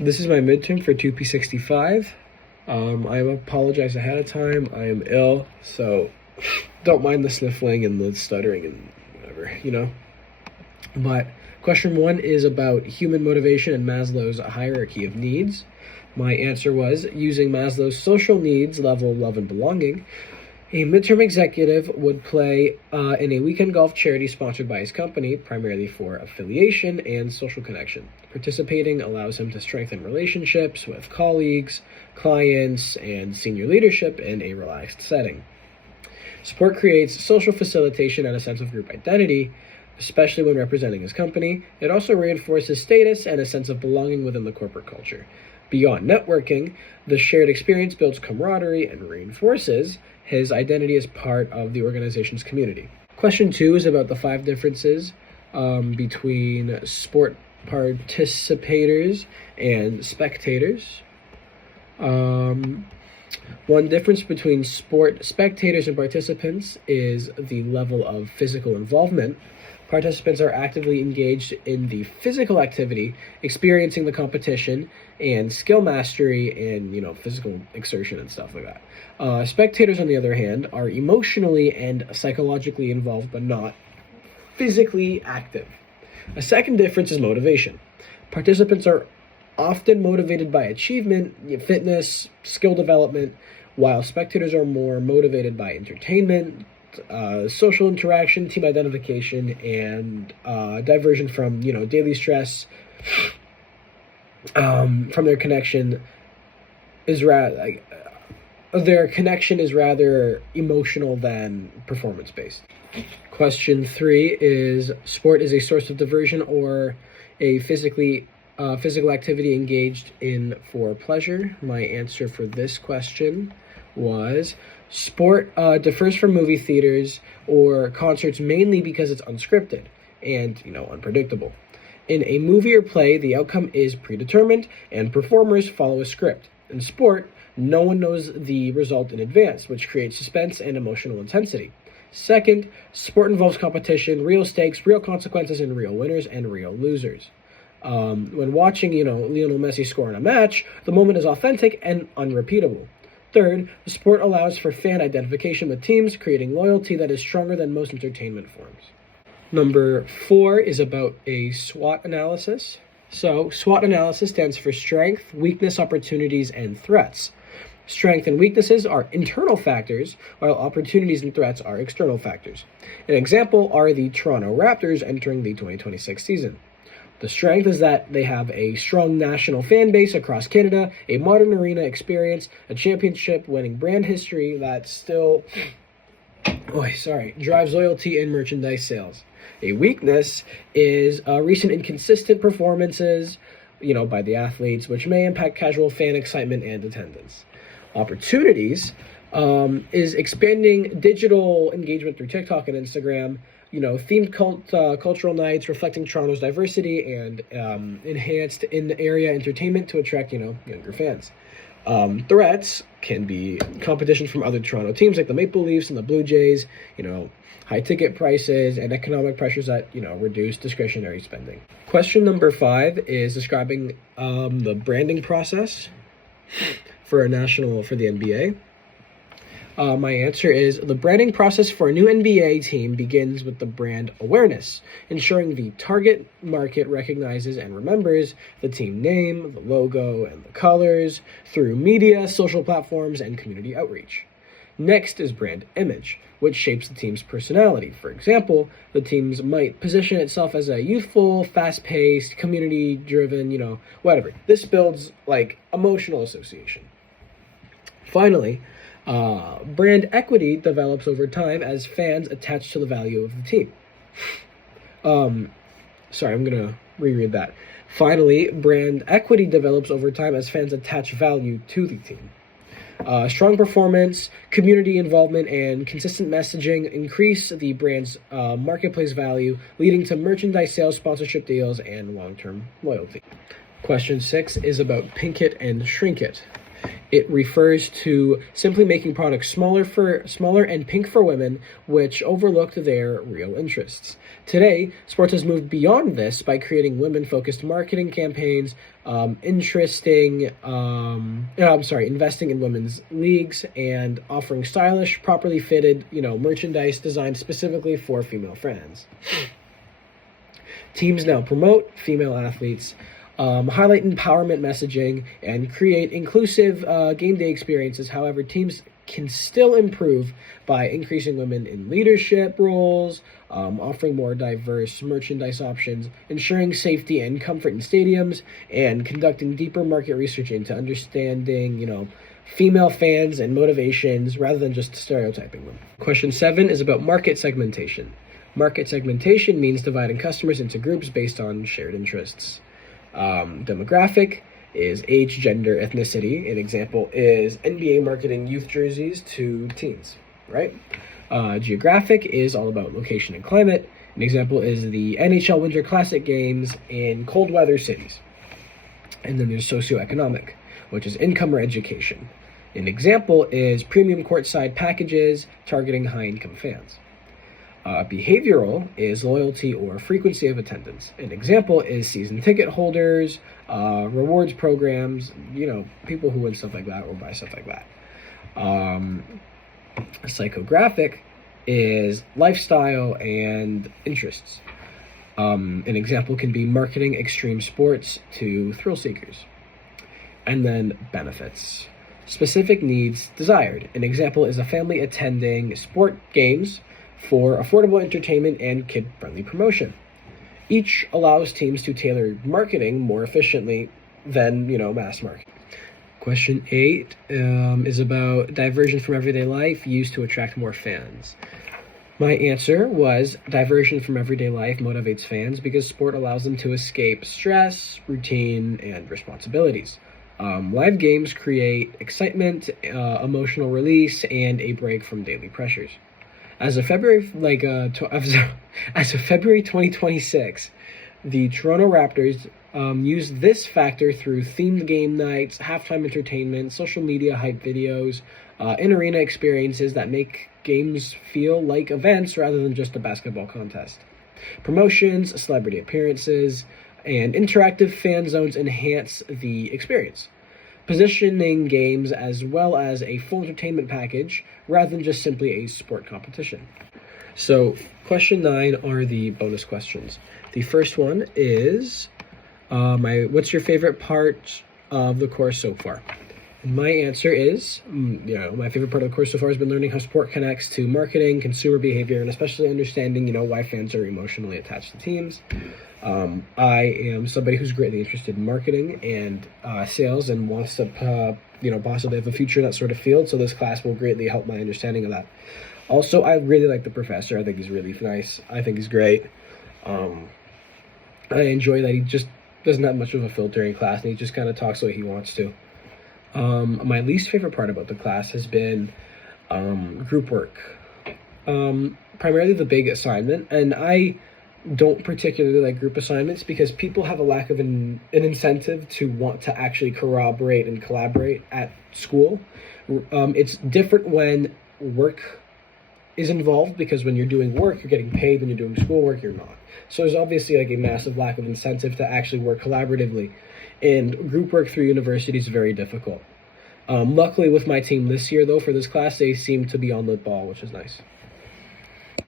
This is my midterm for 2P65. I apologize ahead of time. I am ill, so don't mind the sniffling and the stuttering and whatever. But question 1 is about human motivation and Maslow's hierarchy of needs. My answer was, using Maslow's social needs level, love and belonging, a midterm executive would play in a weekend golf charity sponsored by his company, primarily for affiliation and social connection. Participating allows him to strengthen relationships with colleagues, clients, and senior leadership in a relaxed setting. Sport creates social facilitation and a sense of group identity, especially when representing his company. It also reinforces status and a sense of belonging within the corporate culture. Beyond networking, the shared experience builds camaraderie and reinforces his identity as part of the organization's community. Question 2 is about the 5 differences between sport participators and spectators. One difference between sport spectators and participants is the level of physical involvement. Participants are actively engaged in the physical activity, experiencing the competition and skill mastery and, physical exertion and stuff like that. Spectators, on the other hand, are emotionally and psychologically involved, but not physically active. A second difference is motivation. Participants are often motivated by achievement, fitness, skill development, while spectators are more motivated by entertainment, social interaction, team identification, and diversion from daily stress. From their connection is their connection is rather emotional than performance based. Question 3 is, sport is a source of diversion or a physical activity engaged in for pleasure. My answer for this question was, sport differs from movie theaters or concerts mainly because it's unscripted and unpredictable. In a movie or play, the outcome is predetermined and performers follow a script. In sport, no one knows the result in advance, which creates suspense and emotional intensity. Second, sport involves competition, real stakes, real consequences, and real winners and real losers. When watching, Lionel Messi score in a match, the moment is authentic and unrepeatable. Third, the sport allows for fan identification with teams, creating loyalty that is stronger than most entertainment forms. Number 4 is about a SWOT analysis. So, SWOT analysis stands for strength, weakness, opportunities, and threats. Strength and weaknesses are internal factors, while opportunities and threats are external factors. An example are the Toronto Raptors entering the 2026 season. The strength is that they have a strong national fan base across Canada, a modern arena experience, a championship-winning brand history that still drives loyalty and merchandise sales. A weakness is recent inconsistent performances, by the athletes, which may impact casual fan excitement and attendance. Opportunities is expanding digital engagement through TikTok and Instagram, themed cultural nights reflecting Toronto's diversity and enhanced in-area entertainment to attract, younger fans. Threats can be competition from other Toronto teams like the Maple Leafs and the Blue Jays, high ticket prices and economic pressures that, reduce discretionary spending. Question number 5 is describing the branding process for the NBA. My answer is, the branding process for a new NBA team begins with the brand awareness, ensuring the target market recognizes and remembers the team name, the logo, and the colors through media, social platforms, and community outreach. Next is brand image, which shapes the team's personality. For example, the teams might position itself as a youthful, fast-paced, community-driven, whatever. This builds, emotional association. Finally, brand equity develops over time as fans attach to the value of the team. I'm going to reread that. Finally, brand equity develops over time as fans attach value to the team. Strong performance, community involvement, and consistent messaging increase the brand's marketplace value, leading to merchandise sales, sponsorship deals, and long-term loyalty. Question 6 is about pink it and shrink it. It refers to simply making products smaller and pink for women, which overlooked their real interests. Today, sports has moved beyond this by creating women-focused marketing campaigns, investing in women's leagues, and offering stylish, properly fitted, merchandise designed specifically for female fans. Teams now promote female athletes, highlight empowerment messaging, and create inclusive game day experiences. However, teams can still improve by increasing women in leadership roles, offering more diverse merchandise options, ensuring safety and comfort in stadiums, and conducting deeper market research into understanding, female fans and motivations rather than just stereotyping them. Question 7 is about market segmentation. Market segmentation means dividing customers into groups based on shared interests. Demographic is age, gender, ethnicity. An example is NBA marketing youth jerseys to teens, right? Geographic is all about location and climate. An example is the NHL Winter Classic games in cold weather cities. And then there's socioeconomic, which is income or education. An example is premium courtside packages targeting high-income fans. Behavioral is loyalty or frequency of attendance. An example is season ticket holders, rewards programs, people who win stuff like that or buy stuff like that. Psychographic is lifestyle and interests. An example can be marketing extreme sports to thrill seekers. And then benefits. Specific needs desired. An example is a family attending sport games for affordable entertainment and kid-friendly promotion. Each allows teams to tailor marketing more efficiently than, mass marketing. Question 8 is about diversion from everyday life used to attract more fans. My answer was diversion from everyday life motivates fans because sport allows them to escape stress, routine, and responsibilities. Live games create excitement, emotional release, and a break from daily pressures. As of February 2026, the Toronto Raptors used this factor through themed game nights, halftime entertainment, social media hype videos, in-arena experiences that make games feel like events rather than just a basketball contest. Promotions, celebrity appearances, and interactive fan zones enhance the experience, positioning games as well as a full entertainment package rather than just simply a sport competition. So, question 9 are the bonus questions. The first one is, what's your favorite part of the course so far? And my answer is, my favorite part of the course so far has been learning how sport connects to marketing, consumer behavior, and especially understanding, why fans are emotionally attached to teams. I am somebody who's greatly interested in marketing and sales and wants to, possibly have a future in that sort of field. So this class will greatly help my understanding of that. Also, I really like the professor. I think he's really nice. I think he's great. I enjoy that he just doesn't have much of a filter in class and he just kind of talks the way he wants to. My least favorite part about the class has been group work. Primarily the big assignment, and I don't particularly like group assignments because people have a lack of an incentive to want to actually corroborate and collaborate at school. It's different when work is involved because when you're doing work, you're getting paid. When you're doing schoolwork, you're not. So there's obviously a massive lack of incentive to actually work collaboratively. And group work through university is very difficult. Luckily with my team this year, though, for this class, they seem to be on the ball, which is nice.